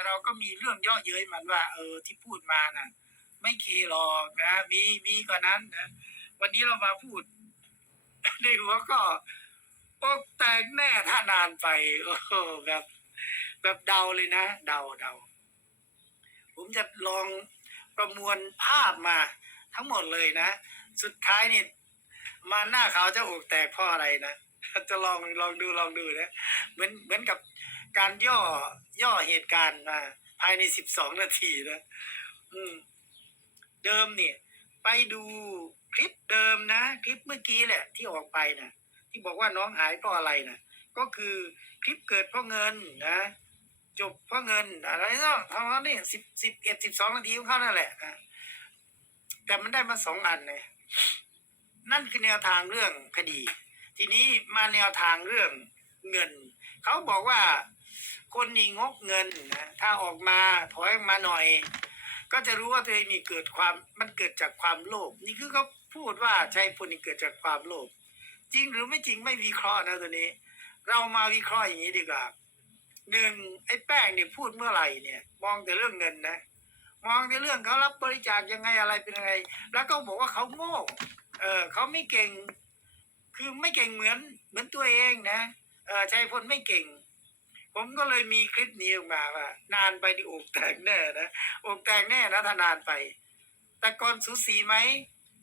แต่เราก็มีเรื่องย่อเย้ยมันว่า เออที่พูดมาน่ะ ไม่เคหรอกนะมีมีกว่านั้นนะวันนี้เรามาพูดในหัวก็อกแตกแน่ถ้านานไป โอ้แบบ แบบเดาเลยนะเดาเดาผมจะลองประมวลภาพมา ทั้งหมดเลยนะ สุดท้ายนี่มาหน้าเขาจะอกแตกเพราะอะไรนะจะลองลองดูลองดูนะเหมือนเหมือนกับ การย่อย่อเหตุการณ์มาภายในสิบสองนาทีนะอืม เดิมเนี่ย ไปดูคลิปเดิมนะคลิปเมื่อกี้แหละ ที่ออกไปนะที่บอกว่าน้องหายเพราะอะไรนะก็คือคลิปเกิดเพราะเงินนะจบเพราะเงิน อะไรเนาะทำนั้นนี่สิบสิบเอ็ดสิบสองนาทีของเขานั่นแหละนะแต่มันได้มาสองอันเลยนั่นคือแนวทางเรื่องคดี ทีนี้มาแนวทางเรื่องเงิน เขาบอกว่า คนนี่งกเงินนะถ้าออกมาถอยออกมาหน่อย ก็จะรู้ว่าตัวเองนี่เกิดความมันเกิดจากความโลภนี่คือเขาพูดว่าใช่พลนี่เกิดจากความโลภจริงหรือไม่จริงไม่วิเคราะห์นะตัวนี้ เรามาวิเคราะห์อย่างนี้ดีกว่าหนึ่งไอ้แป้งเนี่ยพูดเมื่อไหร่เนี่ย มองแต่เรื่องเงินนะ มองในเรื่องเขารับบริจาคยังไงอะไรเป็นยังไง แล้วก็บอกว่าเขาโง่เออเขาไม่เก่ง คือไม่เก่งเหมือนเหมือนตัวเองนะเออชัยพลไม่เก่ง ผมก็เลยมีคลิปนี้ออกมาว่า นานไปดิอกแตกแน่นะอกแตกแน่นะถ้านานไป แต่ก่อนสูสีไหม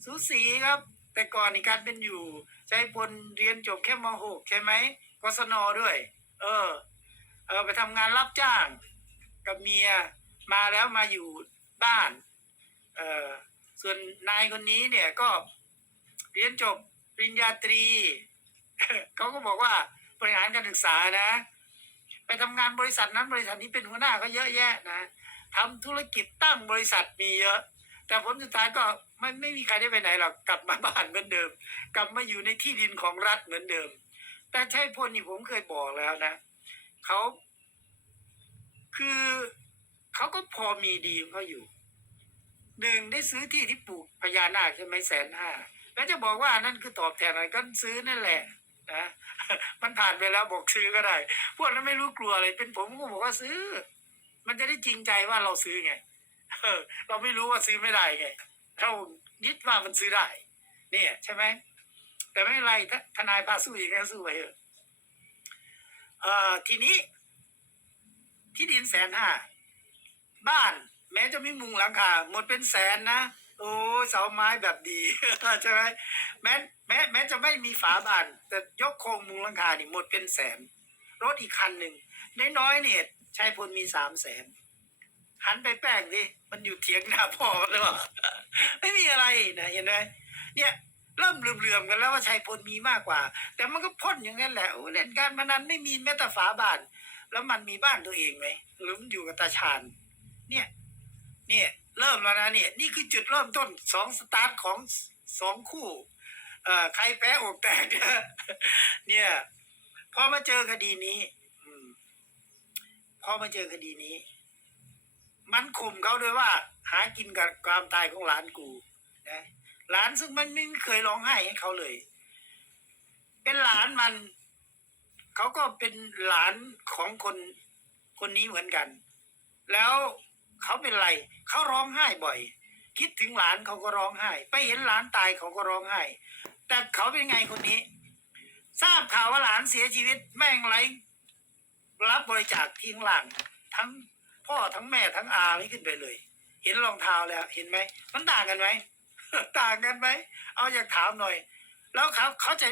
สูสีครับ แต่ก่อนในการเป็นอยู่ชัยพลเรียนจบแค่ม .6 ใช่ไหมกศนด้วย เออ เออไปทำงานรับจ้าง กับเมียมาแล้วมาอยู่บ้าน เออส่วนนายคนนี้เนี่ยก็เรียนจบปริญญาตรีเขาก็บอกว่าบริหารการศึกษานะ ไปทำงานบริษัทนั้นบริษัทนี้เป็นหัวหน้าก็เยอะแยะนะทำธุรกิจตั้งบริษัทมีเยอะ แต่ผลสุดท้ายก็ไม่ไม่มีใครได้ไปไหนหรอกกลับมาบ้านเหมือนเดิม กลับมาอยู่ในที่ดินของรัฐเหมือนเดิม แต่ใช่พลนี่ผมเคยบอกแล้วนะเขาคือเขาก็พอมีดีของเขาอยู่หนึ่งได้ซื้อที่ที่ปลูกพญานาคใช่ไหมแสนห้าแล้วจะบอกว่านั่นคือตอบแทนอะไรก็ซื้อนั่นแหละ นะมันผ่านไปแล้วบอกซื้อก็ได้ พวกนั้นไม่รู้กลัวอะไรเป็นผมก็บอกว่าซื้อ มันจะได้จริงใจว่าเราซื้อไงเราไม่รู้ว่าซื้อไม่ได้ไงเรายึดว่ามันซื้อได้ เนี่ย ใช่ไหมแต่ไม่เป็นไรถ้าทนายพาสู้อีกก็สู้ไปเถอะเอ่อทีนี้ ที่ดินแสนห้าบ้าน แม้จะไม่มุงหลังคาหมดเป็นแสนนะ โอ้เสาไม้แบบดีใช่ไหมแม้แม้แม้จะไม่มีฝาบาน แต่ยกโครงมุงลังคานี่หมดเป็นแสน รถอีกคันหนึ่งน้อยๆเนี่ยชายพลมีสามแสนหันไปแป้งดิมันอยู่เถียงหน้าพ่อหรือเปล่าไม่มีอะไรนะเห็นไหมเนี่ยเริ่มเหลื่อมๆกันแล้วว่าชัยพลมีมากกว่า แต่มันก็พ่นอย่างนั้นแหละโอ้เล่นการพนันไม่มีแม้แต่ฝาบาน แล้วมันมีบ้านตัวเองไหมหรือมันอยู่กับตาชาญเนี่ย เนี่ย เริ่มแล้วนะเนี่ยนี่คือจุดเริ่มต้นสองสตาร์ทของสองคู่เอ่อใครแพ้อกแตกเนี่ยเนี่ยพอมาเจอคดีนี้พอมาเจอคดีนี้ มันข่มเขาด้วยว่า หากินกับความตายของหลานกูนะหลานซึ่งมันไม่เคยร้องไห้ให้เขาเลย เป็นหลานมัน เขาก็เป็นหลานของคนคนนี้เหมือนกัน แล้ว เขาเป็นไร เขาร้องไห้บ่อย คิดถึงหลานเขาก็ร้องไห้ ไปเห็นหลานตายเขาก็ร้องไห้ แต่เขาเป็นไงคนนี้ ทราบข่าวว่าหลานเสียชีวิตแม่งไรรับบริจาคที่ข้งหลังทั้งพ่อทั้งแม่ทั้งอาไม่ขึ้นไปเลย เห็นรองเท้าแล้วเห็นไหมมันต่างกันไหมต่างกันไหมเอาอยากถามหน่อย แล้วเขาเขาจะ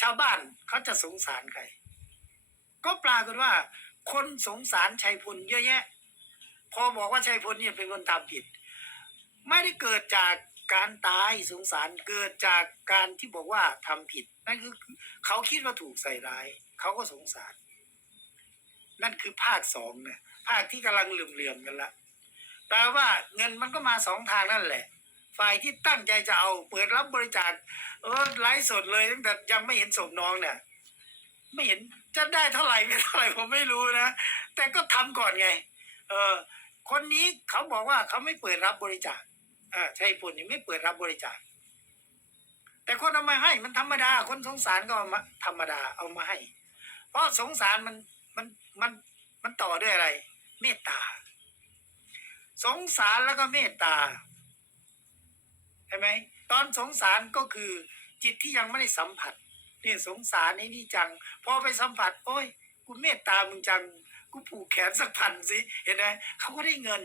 ชาวบ้านเขาจะสงสารใครก็ปรากฏว่า คนสงสารชัยพลเยอะแยะ พอบอกว่าชัยพลเนี่ยเป็นคนทำผิด ไม่ได้เกิดจากการตายสงสารเกิดจากการที่บอกว่าทำผิด นั่นคือเขาคิดว่าถูกใส่ร้าย เขาก็สงสาร นั่นคือภาคสองเนะภาคที่กำลังเหลื่อมๆกันละแปลว่าเงินมันก็มาสองทางนั่นแหละ ฝ่ายที่ตั้งใจจะเอาเปิดรับบริจาคเออไลฟ์สดเลยตั้งแต่ยังไม่เห็นศพน้องเนี่ย ไม่เห็นจะได้เท่าไหร่ไม่เท่าไหร่ผมไม่รู้นะแต่ก็ทำก่อนไง เออ คนนี้เขาบอกว่าเขาไม่เปิดรับบริจาคอ่าชัยพลนี่ไม่เปิดรับบริจาค แต่คนเอามาให้มันธรรมดา คนสงสารก็เอามาธรรมดาเอามาให้ เพราะสงสารมันมันมันมันต่อด้วยอะไร เมตตา สงสารแล้วก็เมตตาใช่ไหมตอนสงสารก็คือจิตที่ยังไม่ได้สัมผัสเนี่ยสงสารไอ้นี่จัง พอไปสัมผัส โอ้ย กูเมตตามึงจัง กูผูกแขนสักพันสิ เห็นไหมเขาก็ได้เงิน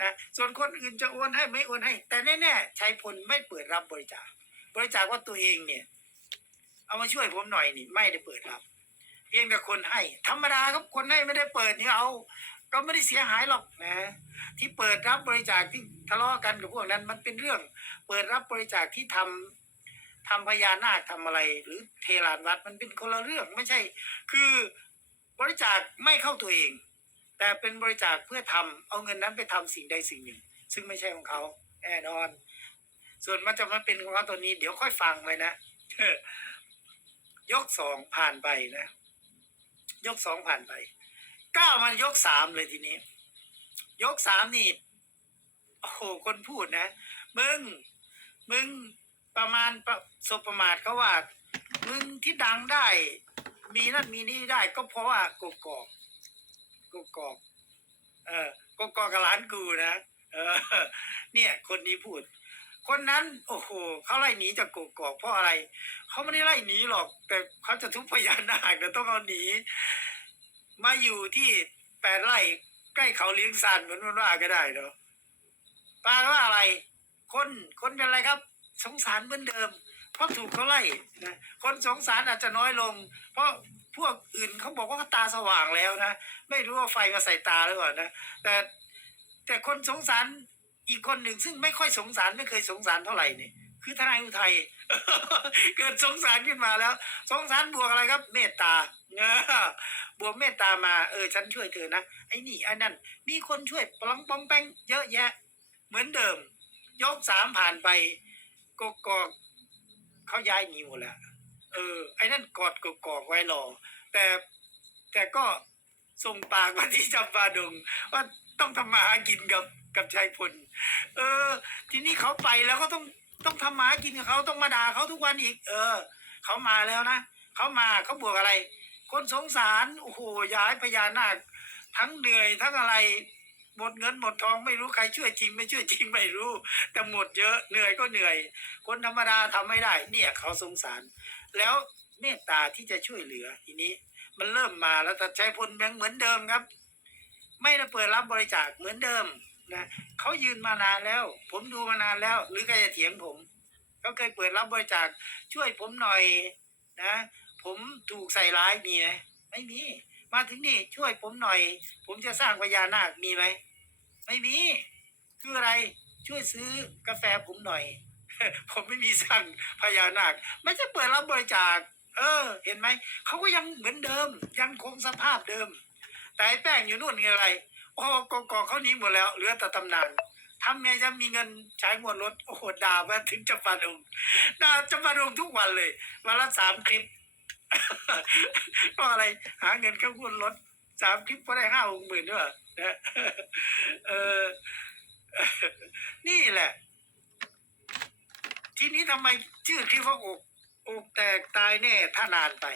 นะ ส่วนคนอื่นจะโอนให้ไม่โอนให้ แต่แน่ๆชัยพลไม่เปิดรับบริจาค บริจาคว่าตัวเองเนี่ย เอามาช่วยผมหน่อยนี่ ไม่ได้เปิดรับ เพียงแต่คนให้ ธรรมดาครับคนให้ไม่ได้เปิดนี่เอาก็ไม่ได้เสียหายหรอกนะ ที่เปิดรับบริจาคที่ทะเลาะกันกับพวกนั้น มันเป็นเรื่อง เปิดรับบริจาคที่ทำทำพญานาคทำอะไร หรือเทลานวัดมันเป็นคนละเรื่องไม่ใช่ คือ บริจาคไม่เข้าตัวเอง แต่เป็นบริจาคเพื่อทำเอาเงินนั้นไปทำสิ่งใดสิ่งหนึ่ง ซึ่งไม่ใช่ของเขาแน่นอน ส่วนมันจะมาเป็นของเขาตัวนี้ เดี๋ยวค่อยฟังเลยนะยกสองผ่านไปนะ ยกสองผ่านไปก้าวมายกสามเลยทีนี้ ยกสามนี่โอ้โหคนพูดนะมึงมึงประมาณประสบประมาทเขาว่า มึงที่ดังได้ มีนั่นมีนี่ได้ ก็เพราะว่ากกอกกกอก เออกกอกกับหลานกูนะเออ เนี่ย คนนี้พูด คนนั้น โอ้โหเขาไล่หนีจากกกอกเพราะอะไรเขาไม่ได้ไล่หนีหรอก แต่เขาจะทุบพญานาคนะต้องเอาหนี มาอยู่ที่แปดไร่ใกล้เขาเลี้ยงสันเหมือนมันว่าก็ได้เนาะปลาว่าอะไร คนคนเป็นอะไรครับ สงสารเหมือนเดิม เพราะถูกเขาไล่นะคนสงสารอาจจะน้อยลง เพราะพวกอื่นเขาบอกว่าตาสว่างแล้วนะ ไม่รู้ว่าไฟมาใส่ตาหรือเปล่านะ แต่แต่คนสงสารอีกคนหนึ่งซึ่งไม่ค่อยสงสารไม่เคยสงสารเท่าไหร่เนี่ยคือทนายอุทัยเกิดสงสารขึ้นมาแล้ว สงสารบวกอะไรครับ เมตตาเออบวกเมตตามาเออฉันช่วยเธอนะไอ้นี่ไอ้นั่น มีคนช่วยปลองปองแป้งเยอะแยะ เหมือนเดิม ยกสามผ่านไปกกอก เขาย้ายหนีหมดแล้วเออ ไอ้นั่นกอดกกอกไว้รอ แต่แต่ก็ส่งปากมาที่จำปาดงว่าต้องทำมาหากินกับกับชายพล เออ ทีนี้เขาไปแล้วก็ต้องต้องทำมาหากินกับเขาต้องมาด่าเขาทุกวันอีก เออ เขามาแล้วนะเขามาเขาบวกอะไร คนสงสารโอ้โหย้ายพญานาคทั้งเหนื่อยทั้งอะไร หมดเงินหมดทองไม่รู้ใครช่วยจริง ไม่ช่วยจริงไม่รู้ แต่หมดเยอะเหนื่อยก็เหนื่อย คนธรรมดาทำไม่ได้ เนี่ยเขาสงสาร แล้วเมตตาที่จะช่วยเหลือทีนี้ มันเริ่มมาแล้วแต่ใจพลยังเหมือนเดิมครับ ไม่ได้เปิดรับบริจาคเหมือนเดิมนะเขายืนมานานแล้ว ผมดูมานานแล้ว หรือใครจะเถียงผมเขาเคยเปิดรับบริจาคช่วยผมหน่อยนะ ผมถูกใส่ร้ายมีไหมไม่มี มาถึงนี่ช่วยผมหน่อย ผมจะสร้างพญานาคมีไหมไม่มี คืออะไรช่วยซื้อกาแฟผมหน่อย ผมไม่มีสั่งพญานาคไม่จะเปิดรับบริจาค เออ เห็นไหมเขาก็ยังเหมือนเดิม ยังคงสภาพเดิม แต่แป้งอยู่นู่นไงอะไรโอ้กอกอเขาหนี้หมดแล้วเหลือแต่ตำนานทำไงจะมีเงินใช้งวดรถโอ้โหด่ามาถึงจำปาดงด่าจำปาดงทุกวันเลยวันละสามคลิป เพราะอะไรหาเงินเข้างวดรถสามคลิปก็ได้ห้าหกหมื่นด้วยนะเออนี่แหละ ทีนี้ทำไมชื่อคลิปว่าอกอกแตกตายแน่ถ้านานไป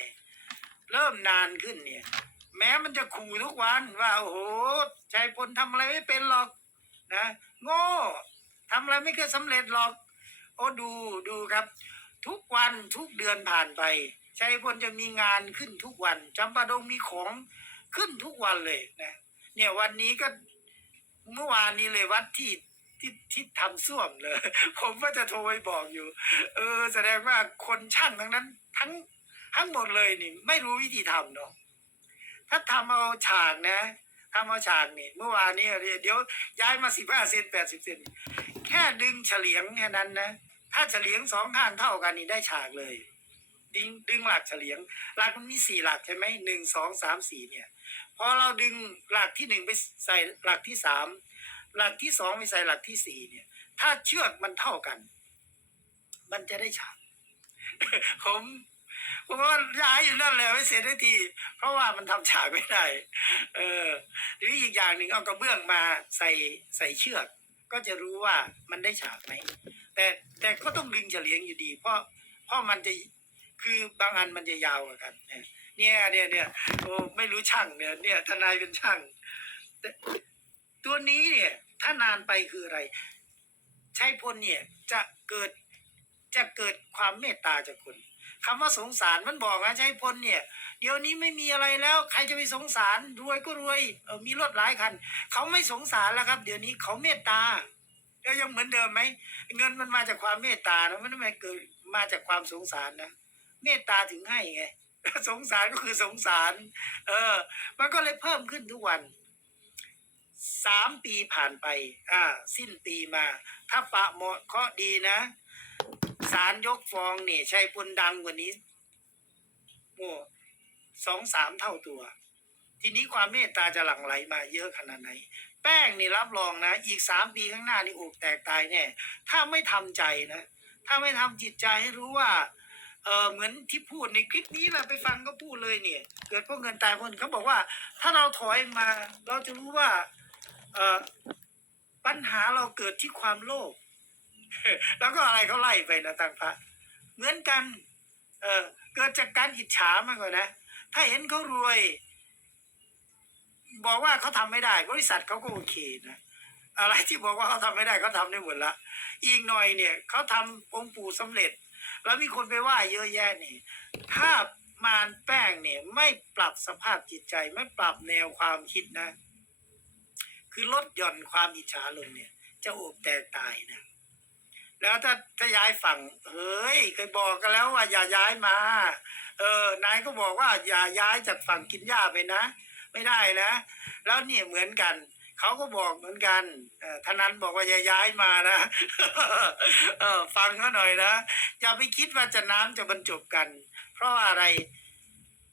เริ่มนานขึ้นเนี่ย แม้มันจะขู่ทุกวันว่าโอ้โหชายพลทำอะไรไม่เป็นหรอกนะโง่ทำอะไรไม่เคยสำเร็จหรอก โอ้ดูดูครับ ทุกวันทุกเดือนผ่านไป ชายพลจะมีงานขึ้นทุกวันจำปาดงมีของขึ้นทุกวันเลยนะเนี่ยวันนี้ก็เมื่อวานนี้เลยวัดที่ที่ที่ทำส้วมเลย ผมว่าจะโทรไปบอกอยู่ เออ แสดงว่าคนช่างทั้งนั้น ทั้งทั้งหมดเลยนี่ ไม่รู้วิธีทำเนาะถ้าทำเอาฉากนะทำเอาฉากนี่ เมื่อวานนี้เดี๋ยวย้ายมาสิบห้าเซนแปดสิบเซนแค่ดึงเฉลียงแค่นั้นนะ ถ้าเฉลียงสองข้างเท่ากันนี่ได้ฉากเลย ดึงดึงหลักเฉลียง หลักมันมีสี่หลักใช่ไหมหนึ่งสองสามสี่เนี่ยพอเราดึงหลักที่หนึ่งไปใส่หลักที่สามหลักที่สองไปใส่หลักที่สี่เนี่ย ถ้าเชือกมันเท่ากัน มันจะได้ฉากผมผมว่าย้ายอยู่นั่นแหละไม่เสร็จได้ที เพราะว่ามันทำฉากไม่ได้ เออหรืออีกอย่างหนึ่งเอากระเบื้องมาใส่ใส่เชือก ก็จะรู้ว่ามันได้ฉากไหมแต่แต่ก็ต้องดึงเฉลียงอยู่ดี เพราะเพราะมันจะ คือบางอันมันจะยาวกันเนี่ยเนี่ยเนี่ยโอ้ไม่รู้ช่างเนี่ยเนี่ยทนายเป็นช่างแต่ตัวนี้เนี่ย ถ้านานไปคืออะไรชัยพลเนี่ยจะเกิดจะเกิดความเมตตาจากคนคำว่าสงสารมันบอกนะชัยพลเนี่ย เดี๋ยวนี้ไม่มีอะไรแล้ว ใครจะไปสงสารรวยก็รวยเออมีรถหลายคัน เขาไม่สงสารแล้วครับ เดี๋ยวนี้เขาเมตตาก็ยังเหมือนเดิมไหมเงินมันมาจากความเมตตานะมันไม่เกิดมาจากความสงสารนะ เมตตาถึงให้ไงสงสารก็คือสงสาร เออ มันก็เลยเพิ่มขึ้นทุกวันสามปีผ่านไป อ่า สิ้นปีมา ถ้าปะหมาะเคาะดีนะศาลยกฟ้องเนี่ยชัยพลดังกว่านี้โอ้สองสามเท่าตัว ทีนี้ความเมตตาจะหลั่งไหลมาเยอะขนาดไหน แป้งนี่รับรองนะ อีกสามปีข้างหน้านี่อกแตกตายแน่ ถ้าไม่ทำใจนะ ถ้าไม่ทำจิตใจให้รู้ว่า เออเหมือนที่พูดในคลิปนี้แหละไปฟังก็พูดเลยเนี่ย เกิดพราะเงินตายเพราะเงินเขาบอกว่า ถ้าเราถอยมาเราจะรู้ว่าเออปัญหาเราเกิดที่ความโลภแล้วก็อะไรเขาไล่ไปนะตังพระ เหมือนกัน เออเกิดจากการอิจฉามากกว่านะ ถ้าเห็นเขารวย บอกว่าเขาทำไม่ได้ บริษัทเขาก็โอเคนะอะไรที่บอกว่าเขาทำไม่ได้เขาทำได้หมดละอีกหน่อยเนี่ยเขาทำองค์ปู่สำเร็จ แล้วมีคนไปว่าเยอะแยะนี่ ถ้ามารแป้งเนี่ยไม่ปรับสภาพจิตใจไม่ปรับแนวความคิดนะ คือลดหย่อนความอิจฉาลงเนี่ย จะอกแตกตายนะ แล้วถ้าถ้าย้ายฝั่งเฮ้ยเคยบอกกันแล้วว่าอย่าย้ายมา เออนายก็บอกว่าอย่าย้ายจากฝั่งกินหญ้าไปนะ ไม่ได้นะ แล้วเนี่ยเหมือนกัน เขาก็บอกเหมือนกันท่านั้นบอกว่าอย่าย้ายมานะฟังเขาหน่อยนะ อย่าไปคิดว่าจะน้ำจะบรรจบกัน เพราะอะไร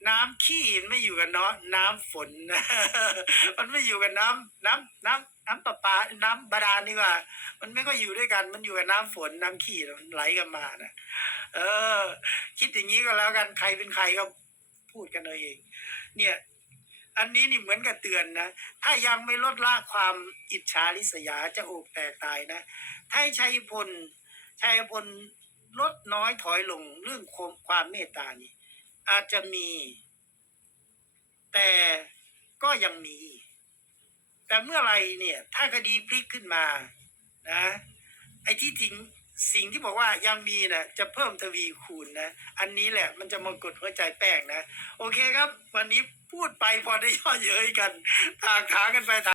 น้ำขี้มันไม่อยู่กับเนาะน้ำฝน มันไม่อยู่กับน้ำน้ำน้ำน้ำประปา น้ำบาดาลนี่ว่า มันไม่ก็อยู่ด้วยกัน มันอยู่กับน้ำฝนน้ำขี้มันไหลกันมานะเออ คิดอย่างนี้ก็แล้วกันใครเป็นใครก็พูดกันเอาเอง เนี่ย อันนี้นี่เหมือนกับเตือนนะ ถ้ายังไม่ลดละความอิจฉาริษยาจะอกแตกตายนะถ้าให้ชัยพลชัยพลลดน้อยถอยลงเรื่องความความเมตตานี่ อาจจะมี แต่ก็ยังมี แต่เมื่อไรเนี่ย ถ้าคดีพลิกขึ้นมา นะ ไอ้ที่ทิ้งสิ่งที่บอกว่ายังมีนะจะเพิ่มทวีคูณนะ อันนี้แหละมันจะมากดหัวใจแป้งนะ โอเคครับ วันนี้ พูดไปพอได้ย่อเย้ยกันถากถางกันไป